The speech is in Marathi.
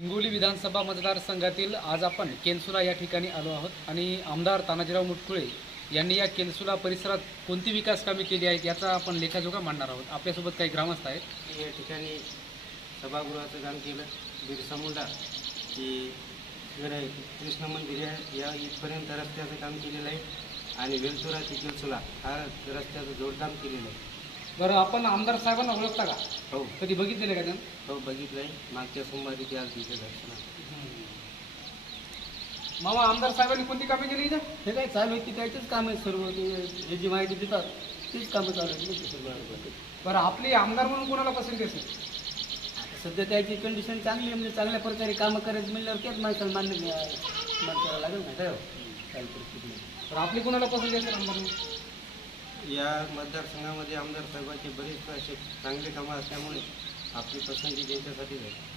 हिंगोली विधानसभा मतदारसंघातील आज आपण केनसुला या ठिकाणी आलो आहोत. आणि आमदार तानाजीराव मुटकुळे यांनी या केनसुला परिसरात कोणती विकास कामे केली आहेत याचा आपण लेखाजोखा मांडणार आहोत. आपल्यासोबत काही ग्रामस्थ आहेत. या ठिकाणी सभागृहाचं काम केलं. बिरसा मुंडा की कृष्ण मंदिर आहे. या इथपर्यंत रस्त्याचं काम केलेलं आहे. आणि वेलचुरा ते केनसुला हा रस्त्याचं जोडकाम केलेलं आहे. बरं आपण आमदार साहेबांना ओळखता का? हो. कधी बघितलेलं का त्यांना? हो बघितलं आहे मागच्या सोमवारी ते आज तिथे दर्शनात मामा आमदार साहेबांनी कोणती कामे केली इथं? हे काय चालू आहे की त्याचेच काम आहे सर्व. ते हे जी माहिती देतात तीच कामं चालू आहेत ना ते सर्व. बरं आपली आमदार म्हणून कोणाला पसंती असेल? सध्या त्याची कंडिशन चांगली आहे म्हणजे चांगल्या प्रकारे कामं करायचं म्हणल्यावर तेच माणसाला मान्य मान्य करावं लागेल ना. काय हो? काय परिस्थिती नाही. तर आपली कोणाला पसंती असेल आमदार म्हणून? या मतदारसंघामध्ये आमदार साहेबांचे बरेच असे चांगले कामं असल्यामुळे आपली पसंती त्यांच्यासाठीच आहे